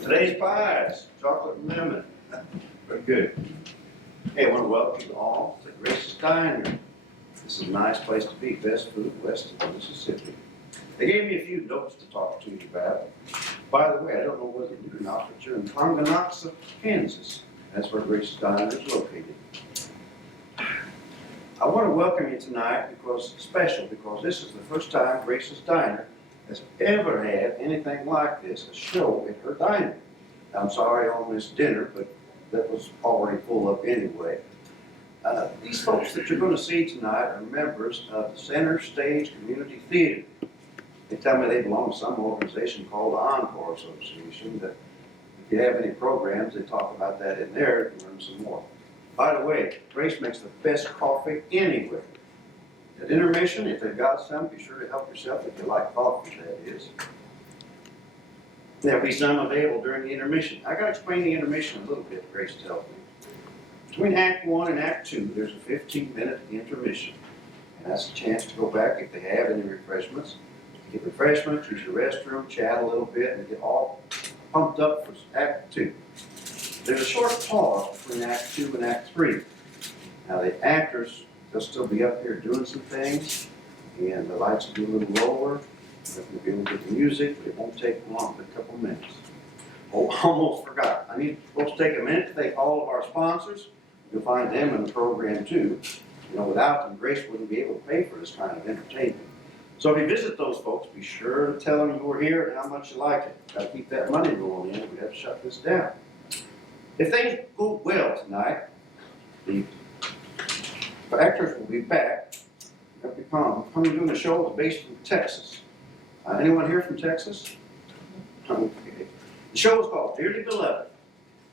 Today's pies, chocolate and lemon. Very good. Hey, I want to welcome you all to Grace's Diner. This is a nice place to be, best food west of Mississippi. They gave me a few notes to talk to you about. By the way, I don't know whether you or not, but you're in Tonganoxie, Kansas. That's where Grace's Diner is located. I want to welcome you tonight because it's special, because this is the first time Grace's Diner has ever had anything like this, a show at her diner. I'm sorry on this dinner, but that was already full up anyway. These folks that you're going to see tonight are members of the Center Stage Community Theater. They tell me they belong to some organization called the Encore Association, that if you have any programs, they talk about that in there and learn some more. By the way, Grace makes the best coffee anywhere. At intermission, if they've got some, be sure to help yourself if you like coffee, that is. There'll be some available during the intermission. I got to explain the intermission a little bit, Grace tells me. Between Act 1 and Act 2, there's a 15-minute intermission. And that's a chance to go back if they have any refreshments. Get refreshments, use your restroom, chat a little bit, and get all pumped up for Act 2. There's a short pause between Act 2 and Act 3. Now the actors, they'll still be up here doing some things, and the lights will be a little lower. They'll be able to get the music, but it won't take long, but a couple minutes. Oh, almost forgot. I need folks to take a minute to thank all of our sponsors. You'll find them in the program too. You know, without them, Grace wouldn't be able to pay for this kind of entertainment. So if you visit those folks, be sure to tell them you were here and how much you like it. Got to keep that money rolling in. We have to shut this down. If things go well tonight, the actors will be back. They'll be coming doing a show that's based in Texas. Anyone here from Texas? Okay. The show is called Dearly Beloved,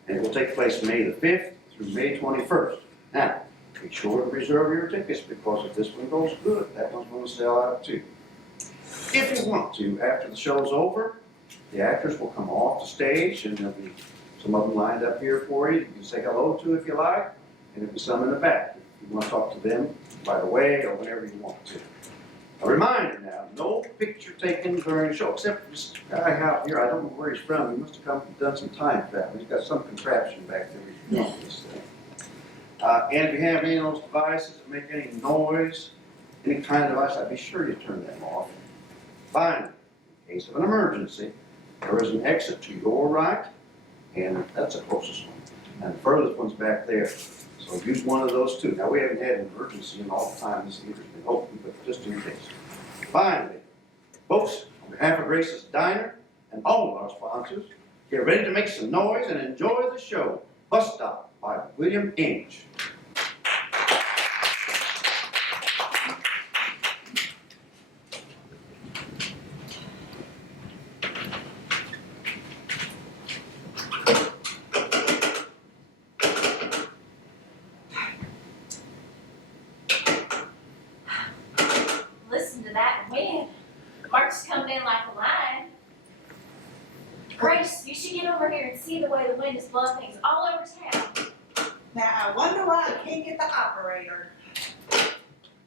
and it will take place May the 5th through May 21st. Now, be sure to reserve your tickets, because if this one goes good, that one's going to sell out too. If you want to, after the show's over, the actors will come off the stage, and there'll be some of them lined up here for you. You can say hello to if you like, and there'll be some in the back. If you want to talk to them right away or whenever you want to. A reminder now, no picture taken during the show, except for this guy out here. I don't know where he's from. He must have come and done some time travel. He's got some contraption back there. He's doing this thing. And if you have any of those devices that make any noise, any kind of device, I'd be sure you turn them off. Finally, in case of an emergency, there is an exit to your right, and that's the closest one. And the furthest one's back there. So use one of those too. Now, we haven't had an emergency in all the time this theater's been open, but just in case. Finally, folks, on behalf of Grace's Diner and all of our sponsors, get ready to make some noise and enjoy the show, Bus Stop by William Inge. Listen to that wind. Mark's coming in like a lion. Grace, you should get over here and see the way the wind is blowing things all over town. Now, I wonder why I can't get the operator.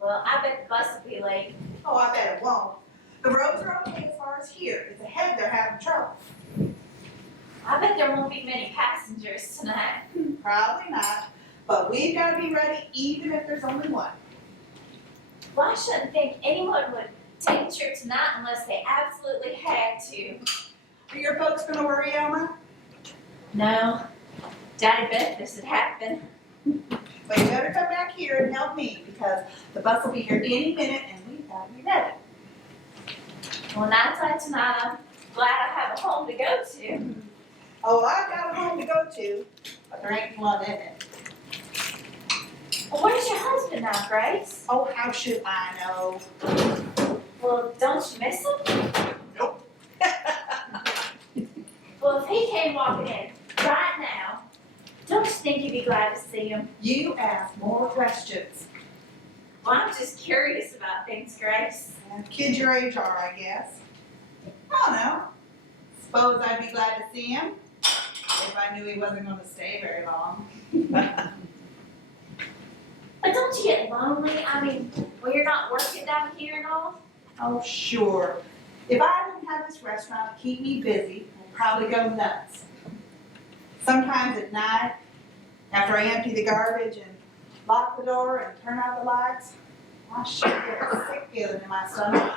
Well, I bet the bus will be late. Oh, I bet it won't. The roads are okay as far as here. It's ahead they're having trouble. I bet there won't be many passengers tonight. Probably not. But we've got to be ready even if there's only one. Well, I shouldn't think anyone would take a trip tonight unless they absolutely had to. Are your folks going to worry, Elma? No. Daddy bet this would happen. Well, you better come back here and help me, because the bus will be here any minute and we've got to be ready. Well, nights like tonight, I'm glad I have a home to go to. Oh, I've got a home to go to, but there ain't one in it. Well, where's your husband now, Grace? Oh, how should I know? Well, don't you miss him? Nope. Well, if he came walking in right now, don't you think you'd be glad to see him? You ask more questions. Well, I'm just curious about things, Grace. And kids your age are, I guess. I don't know. Suppose I'd be glad to see him if I knew he wasn't going to stay very long. But don't you get lonely? I mean, when you're not working down here and all? Oh, sure. If I didn't have this restaurant to keep me busy, I'd probably go nuts. Sometimes at night, after I empty the garbage and lock the door and turn out the lights, I sure get a sick feeling in my stomach.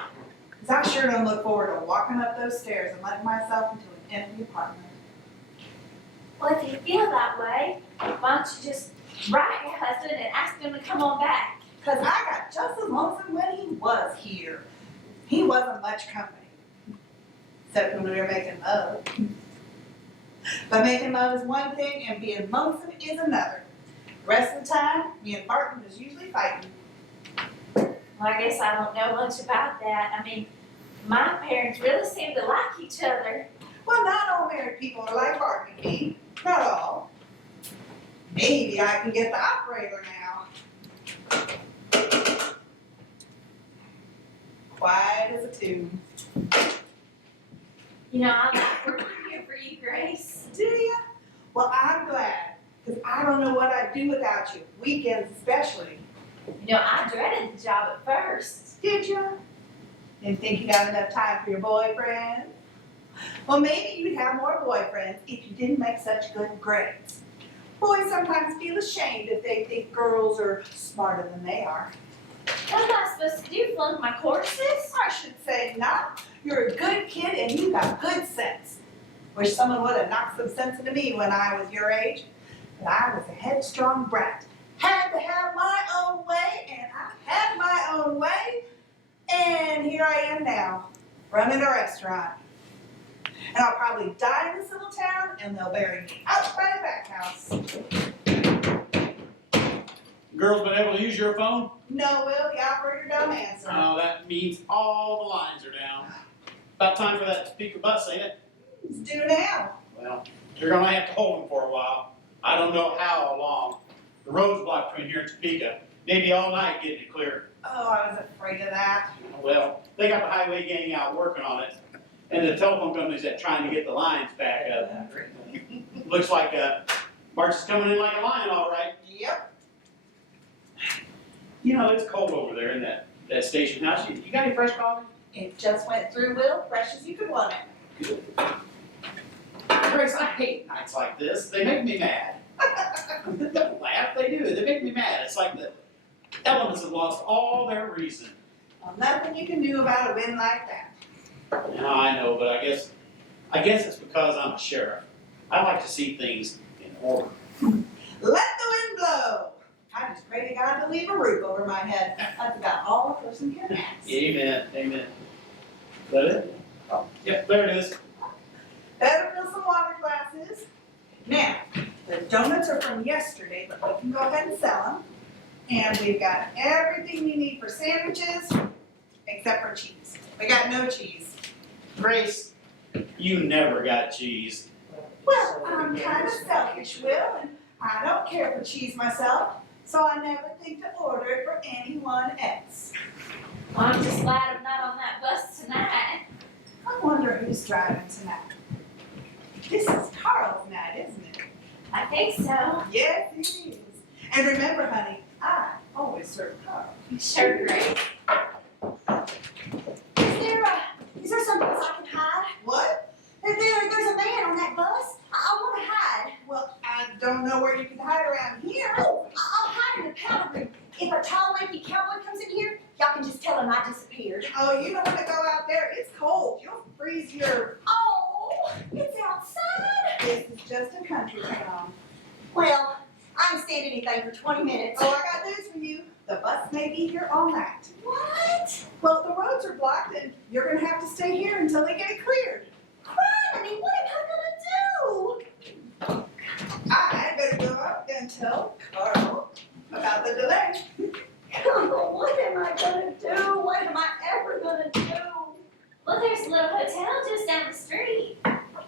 Because I sure don't look forward to walking up those stairs and letting myself into an empty apartment. Well, if you feel that way, why don't you just write your husband and ask him to come on back? Because I got just as lonesome when he was here. He wasn't much company. Except when we were making love. But making love is one thing and being lonesome is another. The rest of the time, me and Barton is usually fighting. Well, I guess I don't know much about that. I mean, my parents really seem to like each other. Well, not all married people are like Barton and me. Not all. Maybe I can get the operator now. Quiet as a tune. You know, I like working here for you, Grace. Do ya? Well, I'm glad, because I don't know what I'd do without you, weekends especially. You know, I dreaded the job at first. Did you? Didn't think you got enough time for your boyfriend? Well, maybe you'd have more boyfriends if you didn't make such good grades. Boys sometimes feel ashamed if they think girls are smarter than they are. What am I supposed to do, flunk my courses? I should say not. You're a good kid and you got good sense. Wish someone would have knocked some sense into me when I was your age. But I was a headstrong brat. Had to have my own way, and I had my own way. And here I am now, running a restaurant. And I'll probably die in this little town, and they'll bury me out by the back house. Girls been able to use your phone? No, Will, the operator don't answer. Oh, that means all the lines are down. About time for that speaker bus, ain't it? It's due now. Well, you're gonna have to hold them for a while. I don't know how long. The road's blocked between here and Topeka. Maybe all night getting it clear. Oh, I was afraid of that. Well, they got the highway gang out working on it. And the telephone company's that trying to get the lines back up. Looks like March is coming in like a lion, all right. Yep. You know, it's cold over there in that station house. You got any fresh coffee? It just went through, Will, fresh as you could want it. Grace, I hate nights like this. They make me mad. Don't laugh, they do. They make me mad. It's like the elements have lost all their reason. Well, nothing you can do about a wind like that. Now, I know, but I guess it's because I'm a sheriff. I like to see things in order. Let the wind blow. I just pray to God to leave a roof over my head. That's about all a person can ask. Amen, amen. Is that it? Oh, yep, there it is. Better fill some water glasses. Now, the donuts are from yesterday, but we can go ahead and sell them. And we've got everything you need for sandwiches, except for cheese. We got no cheese. Grace, you never got cheese. Well, I'm kind of selfish, Will, and I don't care for cheese myself, so I never think to order it for anyone else. Well, I'm just glad I'm not on that bus tonight. I wonder who's driving tonight. This is Carl's night, isn't it? I think so. Yes, it is. And remember, honey, I always serve Carl. Sure, Grace. Is there someplace I can hide? What? There's a man on that bus. I want to hide. Well, I don't know where you can hide around here. Oh, I'll hide in the powder room. If a tall, lanky cowboy comes in here, y'all can just tell him I disappeared. Oh, you don't want to go out there. It's cold. You'll freeze your... Oh, it's outside. This is just a country town. Well, I can stand anything for 20 minutes. Oh, I got news for you. The bus may be here all night. What? Well, the roads are blocked and you're going to have to stay here until they get it cleared. Granny, what am I gonna do? I better go up and tell Carl about the delay. Oh, what am I gonna do? What am I ever gonna do? Well, there's a little hotel just down the street.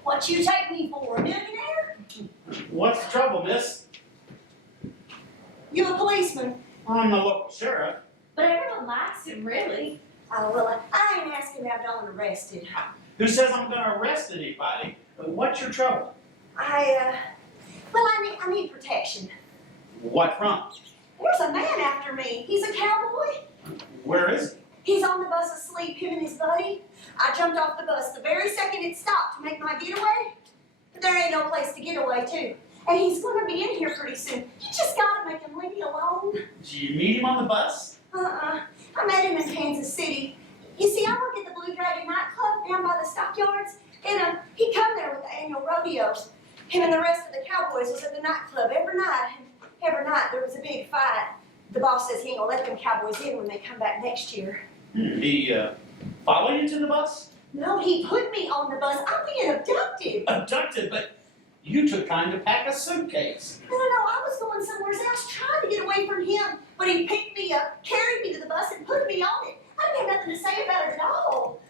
What you take me for, a millionaire? What's the trouble, miss? You a policeman? I'm the local sheriff. But everyone likes him, really. Oh, well, I ain't asking about Dawn arrested. Who says I'm gonna arrest anybody? What's your trouble? I need protection. What from? There's a man after me. He's a cowboy. Where is he? He's on the bus asleep, him and his buddy. I jumped off the bus the very second it stopped to make my getaway. But there ain't no place to get away to. And he's gonna be in here pretty soon. You just gotta make him leave me alone. Did you meet him on the bus? I met him in Kansas City. You see, I work at the Blue Dragon nightclub down by the stockyards. And he come there with the annual rodeo. Him and the rest of the cowboys was at the nightclub every night. And every night there was a big fight. The boss says he ain't gonna let them cowboys in when they come back next year. He followed you to the bus? No, he put me on the bus. I'm being abducted. Abducted, but you took time to pack a suitcase. No, I was going somewhere else trying to get away from him. But he picked me up, carried me to the bus, and put me on it. I didn't have nothing to say about it at all.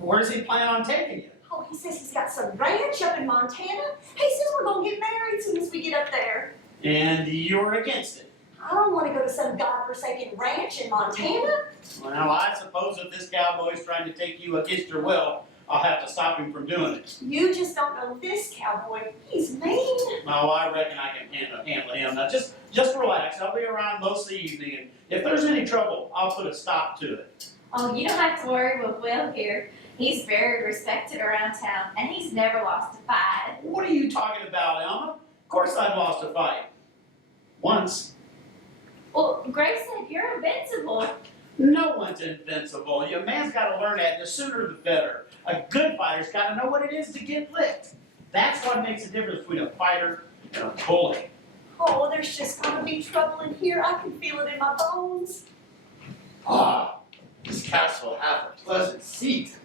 Where does he plan on taking you? Oh, he says he's got some ranch up in Montana. He says we're gonna get married as soon as we get up there. And you're against it. I don't want to go to some godforsaken ranch in Montana. Well, I suppose if this cowboy's trying to take you against your will, I'll have to stop him from doing it. You just don't know this cowboy. He's mean. No, I reckon I can handle him. Now, just relax. I'll be around most of the evening, and if there's any trouble, I'll put a stop to it. Oh, you don't have to worry with Will here. He's very respected around town, and he's never lost a fight. What are you talking about, Elma? Of course I've lost a fight. Once. Well, Grace said you're invincible. No one's invincible. Your man's got to learn that. The sooner the better. A good fighter's got to know what it is to get licked. That's what makes the difference between a fighter and a bully. Oh, there's just gonna be trouble in here. I can feel it in my bones. Ah, this castle will have a pleasant seat.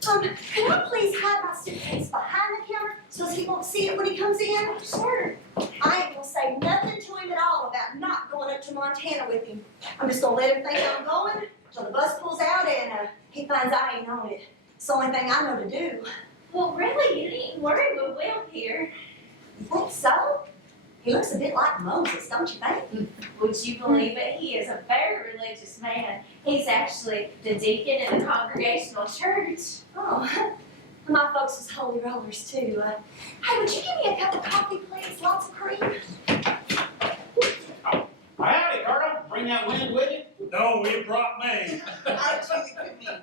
Can I please hide my suitcase behind the counter so he won't see it when he comes in? Sure. I ain't gonna say nothing to him at all about not going up to Montana with him. I'm just gonna let him think I'm going till the bus pulls out and he finds I ain't on it. It's the only thing I know to do. Well, really, you needn't worry with Will here. You think so? He looks a bit like Moses, don't you think? Would you believe it? He is a very religious man. He's actually the deacon in the Congregational Church. Oh, my folks was holy rollers too. Hey, would you give me a cup of coffee, please? Lots of cream. Howdy, Carter. Bring that wind with you? No, it brought me. Aren't you the comedian?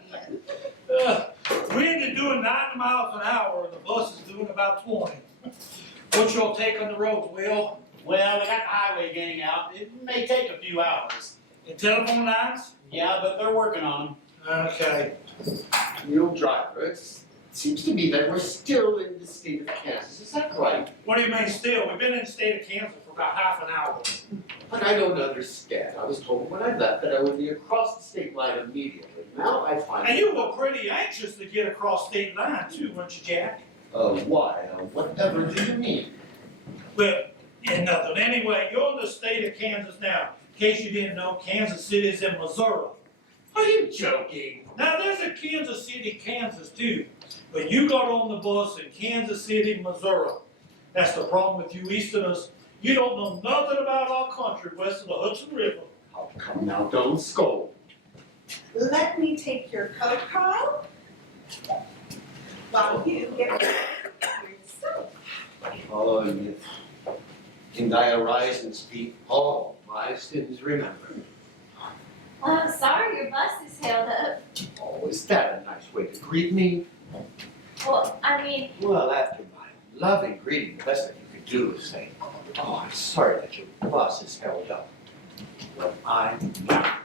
Wind is doing 90 miles an hour, and the bus is doing about 20. What's your take on the roads, Will? Well, they got the highway gang out. It may take a few hours. And telephone lines? Yeah, but they're working on them. Okay. Mule driver, it seems to me that we're still in the state of Kansas. Is that right? What do you mean still? We've been in the state of Kansas for about half an hour. But I don't understand. I was told when I left that I would be across the state line immediately. Now I find. And you were pretty anxious to get across state line too, weren't you, Jack? Why? Whatever do you mean? Well, yeah, nothing. Anyway, you're in the state of Kansas now. In case you didn't know, Kansas City is in Missouri. Are you joking? Now, there's a Kansas City, Kansas too. But you got on the bus in Kansas City, Missouri. That's the problem with you Easterners. You don't know nothing about our country west of the Hudson River. Oh, come now, don't scold. Let me take your coat, Carl. While you get ready for your stuff. Oh, yes. Can I arise and speak? All my sins remembered. Well, I'm sorry your bus is held up. Oh, is that a nice way to greet me? Well, I mean, Well, after my loving greeting, the best that you could do is say, oh, I'm sorry that your bus is held up. Well, I'm not.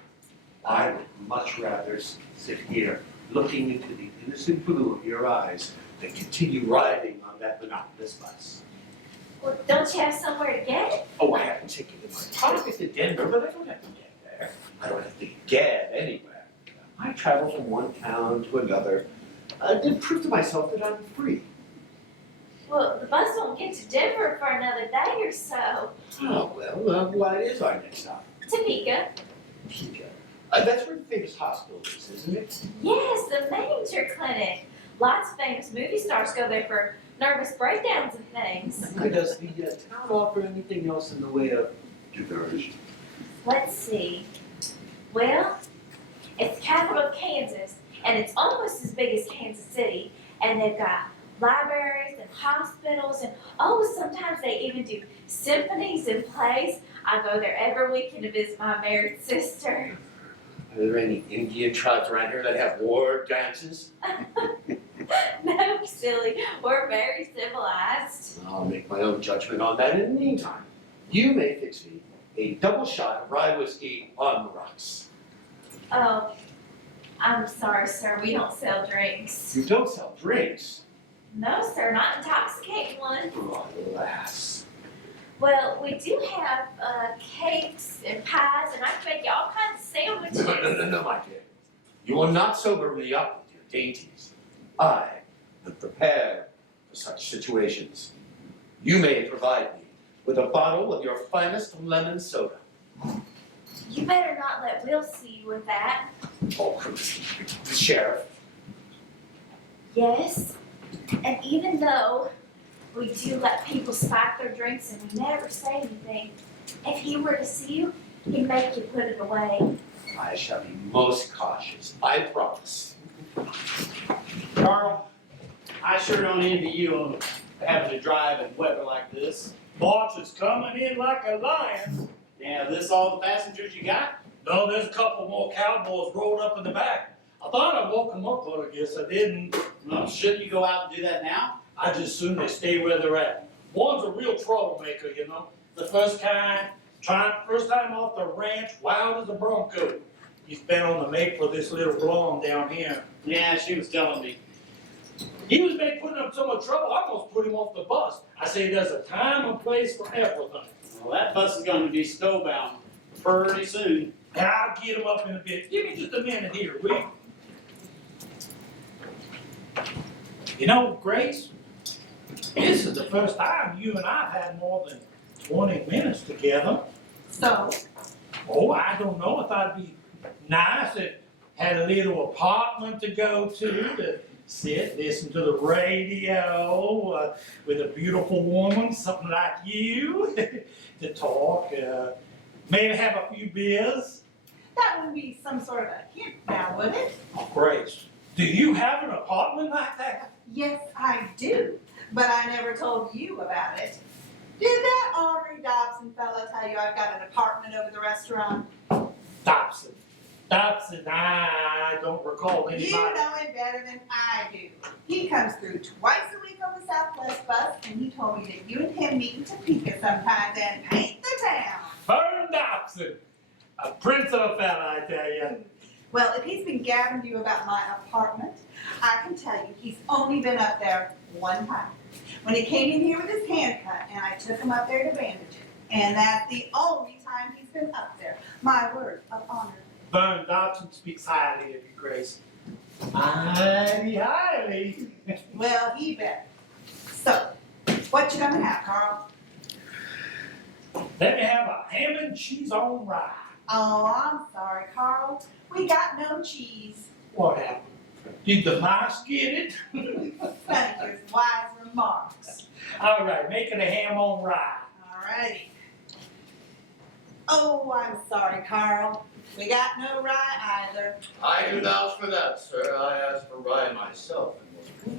I would much rather sit here looking into the innocent blue of your eyes than continue riding on that monotonous bus. well, don't you have somewhere to get? Oh, I have a ticket in my pocket to Denver, but I don't have to get there. I don't have to get anywhere. I travel from one town to another to prove to myself that I'm free. Well, the bus won't get to Denver for another day or so. Oh, well, what is our next stop? Topeka. Topeka. That's where the famous hospital is, isn't it? Yes, the Manger Clinic. Lots of famous movie stars go there for nervous breakdowns and things. Does the town offer anything else in the way of diversion? Let's see. Well, it's the capital of Kansas, and it's almost as big as Kansas City. And they've got libraries and hospitals, and sometimes they even do symphonies and plays. I go there every weekend to visit my married sister. Are there any Indian tribes around here that have war dances? No, silly, we're very civilized. I'll make my own judgment on that in the meantime. You may fix me a double shot of rye whiskey on the rocks. Oh, I'm sorry, sir, we don't sell drinks. You don't sell drinks. No, sir, not intoxicating ones. Oh, alas. Well, we do have cakes and pies, and I can make you all kinds of sandwiches. No, my dear. You will not sober me up with your dainties. I am prepared for such situations. You may provide me with a bottle of your finest lemon soda. You better not let Will see you with that. Oh, the sheriff. Yes, and even though we do let people spike their drinks and we never say anything, if he were to see you, he'd make you put it away. I shall be most cautious, I promise. Carl, I sure don't envy you on having to drive in weather like this. March is coming in like a lion. Yeah, this all the passengers you got? No, there's a couple more cowboys rolled up in the back. I thought I woke them up, but I guess I didn't. Well, shouldn't you go out and do that now? I just assume they stay where they're at. One's a real troublemaker, you know. The first time off the ranch, wild as a bronco. He's been on the make for this little blonde down here. Yeah, she was telling me. He was putting up so much trouble, I almost put him off the bus. I say there's a time and place for everything. Well, that bus is gonna be snowbound pretty soon. And I'll get him up in a bit. Give me just a minute here, will you? You know, Grace, this is the first time you and I've had more than 20 minutes together. So, Oh, I don't know, I thought it'd be nice if had a little apartment to go to sit, listen to the radio with a beautiful woman, something like you, to talk, maybe have a few beers. that would be some sort of a hint now, would it? Oh, Grace, do you have an apartment like that? Yes, I do, but I never told you about it. Did that Henri Dobson fella tell you I've got an apartment over the restaurant? Dobson. Dobson, I don't recall anybody. You know him better than I do. He comes through twice a week on the Southwest bus, and he told me that you and him meet in Topeka sometimes and paint the town. Vern Dobson, a prince of a fella, I tell you. Well, if he's been gabbing you about my apartment, I can tell you he's only been up there one time. When he came in here with his hand cut, and I took him up there to bandage it. And that's the only time he's been up there. My word of honor. Vern Dobson speaks highly of you, Grace. Mighty highly. Well, he better. So, what you gonna have, Carl? Let me have a ham and cheese on rye. Oh, I'm sorry, Carl. We got no cheese. What happened? Did the mice get it? Senator's wise remarks. All right, make it a ham on rye. Alrighty. Oh, I'm sorry, Carl. We got no rye either. I do vouch for that, sir. I asked for rye myself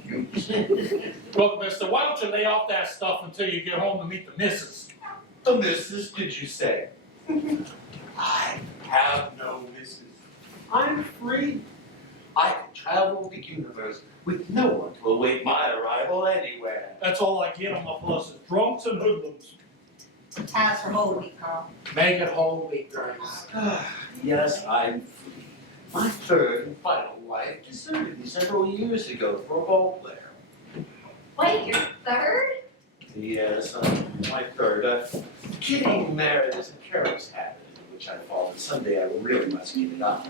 and was confused. Look, mister, why don't you lay off that stuff until you get home to meet the missus? The missus, did you say? I have no missus. I'm free. I can travel the universe with no one to await my arrival anywhere. That's all I get on my buses, drunks and hoodlums. As for Holy Week, Carl. Make it whole week, Grace. Yes, I'm free. My third and final wife deserted me several years ago for a ball player. Wait, your third? Yes, my third. Getting married is a careless habit in which I've fallen. Someday I really must give it up.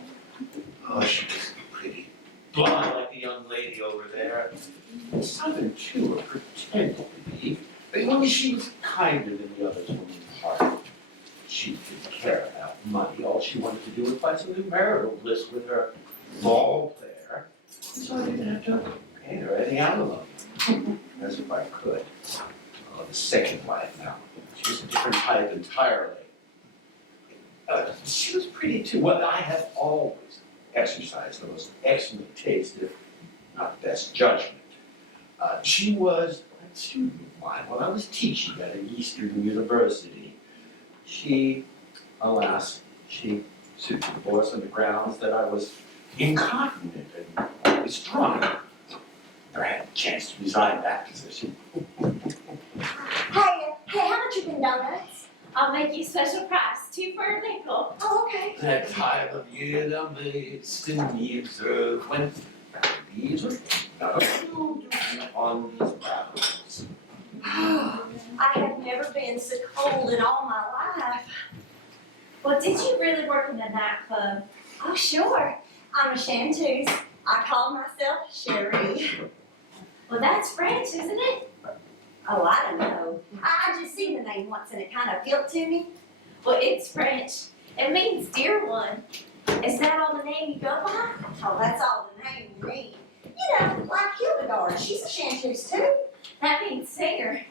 Oh, she was pretty. Blonde like the young lady over there. Southern too, or pretended to be. But only she was kinder than the others woman's heart. She didn't care about money. All she wanted to do was find some new marital bliss with her ball player. So I didn't have to pay her any alimony. As if I could. Oh, the second wife now. She was a different type entirely. She was pretty too. Well, I have always exercised the most excellent taste, if not best judgment. She was a student of mine when I was teaching at an Eastern university. She, alas, she to the boys on the grounds that I was incontinent and always drunk. I had a chance to resign that position. Hey, how much you been donuts? I'll make you special price, 2 for a nickel. Oh, okay. That time of year the maids and me observe when these are on these battles. I have never been so cold in all my life. Well, did you really work in the nightclub? Oh, sure. I'm a chanteuse. I call myself Sherry. Well, that's French, isn't it? Oh, I don't know. I just seen the name once and it kind of appealed to me. Well, it's French. It means dear one. Is that all the name you go by? Oh, that's all the name you need. You know, like Hildegard, she's a chanteuse too. That means singer.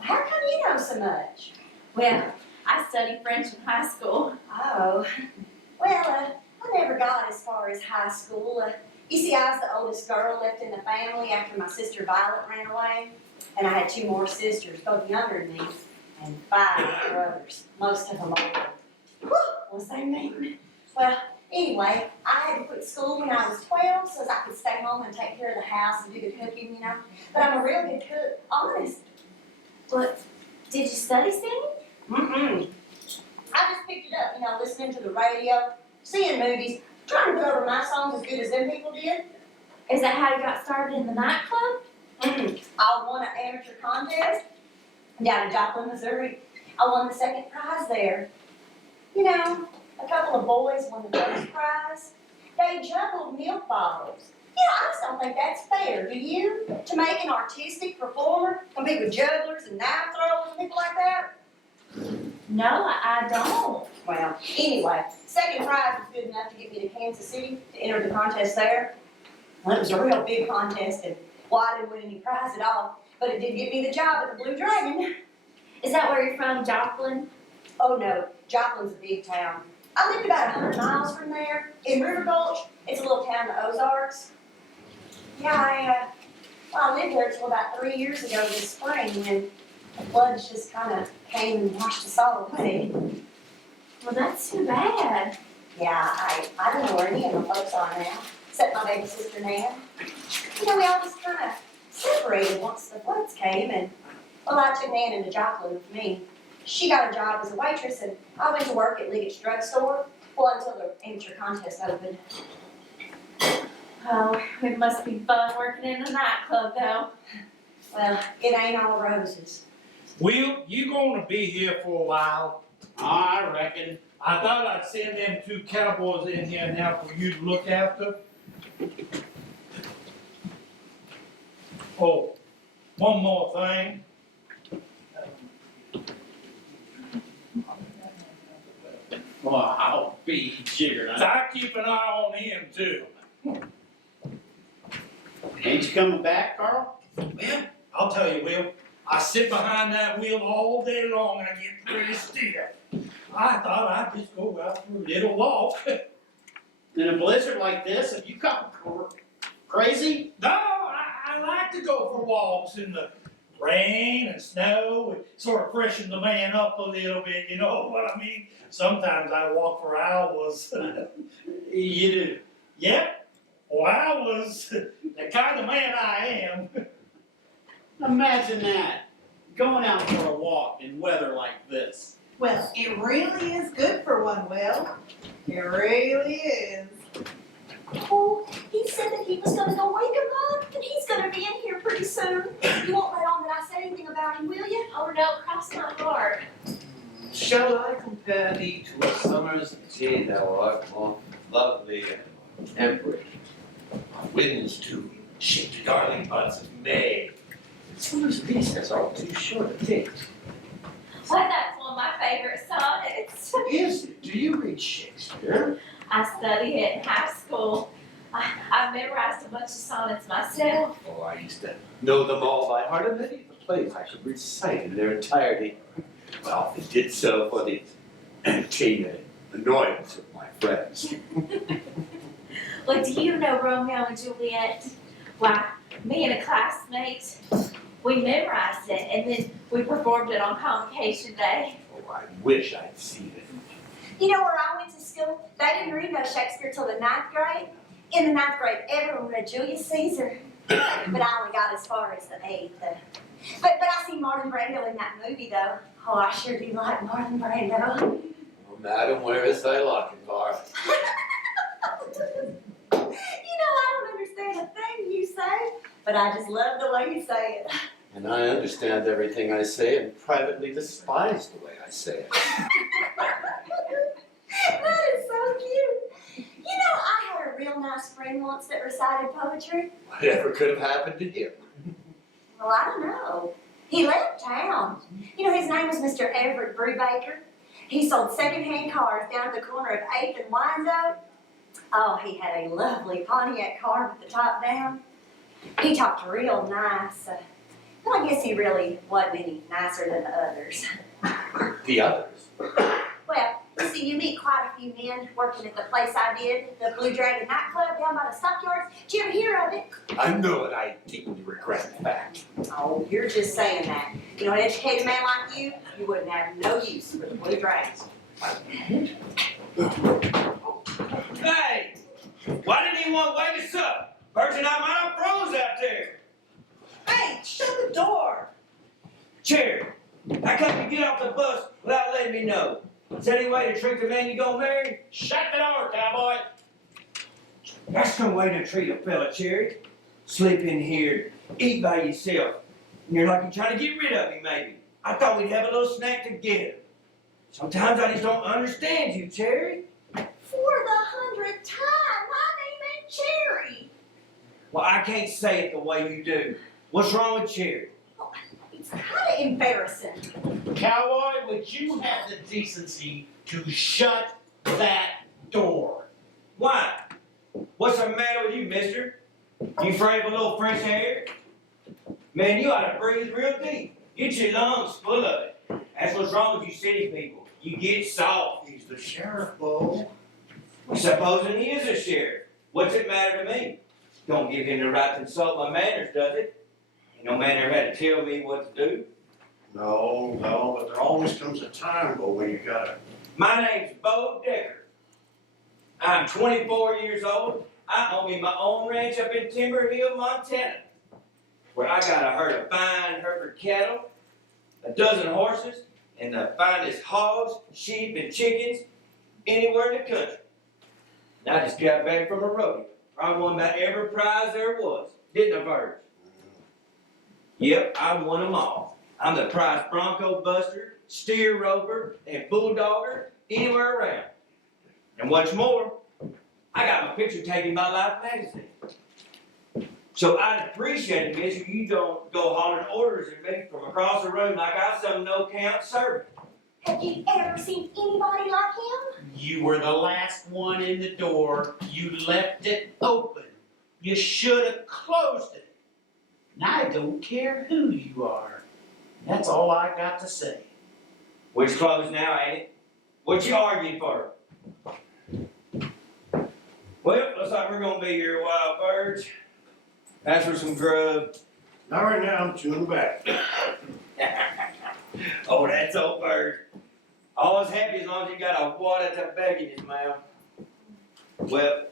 How come you know so much? Well, I studied French in high school. Oh, well, I never got as far as high school. You see, I was the oldest girl left in the family after my sister Violet ran away. And I had 2 more sisters, both younger than me, and 5 brothers, most of them older. Whew, was they mean? Well, anyway, I had to quit school when I was 12 so I could stay home and take care of the house and do the cooking, you know. But I'm a real good cook, honest. What? Did you study singing? Mm-mm. I just picked it up, you know, listening to the radio, seeing movies, trying to put over my songs as good as them people did. Is that how you got started in the nightclub? I won an amateur contest down in Joplin, Missouri. I won the 2nd prize there. You know, a couple of boys won the 1st prize. They juggled milk bottles. You know, I just don't think that's fair, do you? To make an artistic performer compete with jugglers and knife throwers and people like that? No, I don't. Well, anyway, 2nd prize was good enough to get me to Kansas City to enter the contest there. Well, it was a real big contest, and well, I didn't win any prize at all, but it did get me the job at the Blue Dragon. Is that where you're from, Joplin? Oh no, Joplin's a big town. I lived about 100 miles from there, in River Gulch. It's a little town in the Ozarks. Yeah, I lived there until about 3 years ago this spring, when the floods just kind of came and washed us all away. Well, that's too bad. Yeah, I don't know where any of my folks are now, except my baby sister Nan. You know, we all just kind of separated once the floods came, and well, I took Nan into Joplin with me. She got a job as a waitress, and I went to work at Liggett's drugstore, well, until the amateur contest opened. Oh, it must be fun working in a nightclub, though. Well, it ain't all roses. Will, you gonna be here for a while? I reckon. I thought I'd send them 2 cowboys in here now for you to look after. Oh, one more thing. Well, I'll be jiggered. I keep an eye on him too. Ain't you coming back, Carl? Well, I'll tell you, Will, I sit behind that wheel all day long and I get pretty stiff. I thought I'd just go out for a little walk. In a blizzard like this, have you got crazy? No, I like to go for walks in the rain and snow and sort of freshen the man up a little bit, you know what I mean? Sometimes I walk for hours. You do. Yep, for hours. The kind of man I am. Imagine that. Going out for a walk in weather like this. Well, it really is good for one, Will. It really is. Oh, he said that he was gonna go wake him up, and he's gonna be in here pretty soon. You won't let on that I said anything about him, will you? Oh no, cross my heart. Shall I compare thee to a summer's day? Thou art more lovely and temperate. Winds too shake the darling buds of May. Summer's recess are too short a date. Well, that's one of my favorite sonnets. Is it? Do you read Shakespeare? I studied it in high school. I memorized a bunch of sonnets myself. Oh, I used to know them all by heart, and many of the plays I could recite in their entirety. I often did so for the entertainment and annoyance of my friends. Well, do you know Romeo and Juliet? Why, me and a classmate, we memorized it and then we performed it on Convocation Day. Oh, I wish I'd seen it. You know where I went to school? They didn't read no Shakespeare till the 9th grade. In the 9th grade, everyone read Julius Caesar. But I only got as far as the 8th. But I seen Marlon Brando in that movie though. Oh, I sure do like Marlon Brando. Oh, madam, where is thy Lochinvar? You know, I don't understand a thing you say, but I just love the way you say it. And I understand everything I say and privately despise the way I say it. That is so cute. You know, I had a real nice friend once that recited poetry. Whatever could have happened to him? Well, I don't know. He left town. You know, his name was Mr. Everett Brubaker. He sold secondhand cars down at the corner of 8th and Wyandotte. Oh, he had a lovely Pontiac car with the top down. He talked real nice. But I guess he really wasn't any nicer than the others. The others? Well, you see, you meet quite a few men working at the place I did, the Blue Dragon nightclub down by the stockyards. Did you ever hear of it? I know it. I deeply regret the fact. Oh, you're just saying that. You know, an educated man like you, you wouldn't have no use for the Blue Dragons. Hey, why didn't anyone wake us up? Birds and I might have froze out there. Hey, shut the door. Cherry, how come you get off the bus without letting me know? Is that any way to treat the man you gonna marry? Shut the door, cowboy. That's no way to treat a fella, Cherry. Sleep in here, eat by yourself. And you're like you're trying to get rid of me, maybe. I thought we'd have a little snack together. Sometimes I just don't understand you, Cherry. For the 100th time, my name ain't Cherry. Well, I can't say it the way you do. What's wrong with Cherry? It's kind of embarrassing. Cowboy, would you have the decency to shut that door? Why? What's the matter with you, mister? You afraid of a little fresh air? Man, you ought to breathe real deep. Get your lungs full of it. That's what's wrong with you city people. You get soft. He's the sheriff, Bo. Supposing he is a sheriff. What's it matter to me? Don't give him the right to insult my manners, does it? Ain't no man ever had to tell me what to do. No, but there always comes a time, Bo, when you gotta. My name's Bo Decker. I'm 24 years old. I own me my own ranch up in Timber Hill, Montana, where I got a herd of fine Hereford cattle, a dozen horses, and the finest hogs, sheep, and chickens anywhere in the country. And I just got back from a rodeo. I won about every prize there was, didn't I, Birds? Yep, I won them all. I'm the prize bronco buster, steer roper, and bulldogger anywhere around. And what's more, I got my picture taken by Life magazine. So I'd appreciate it, miss, if you don't go hollering orders at me from across the room like I'm some no-count servant. Have you ever seen anybody like him? You were the last one in the door. You left it open. You should have closed it. And I don't care who you are. That's all I got to say. Which closed now, ain't it? What you arguing for? Well, looks like we're gonna be here a while, Birds. As for some grub. Not right now, I'm chewing the back. Oh, that's old Bird. Always happy as long as he got a wad of tobacco in his mouth. Well,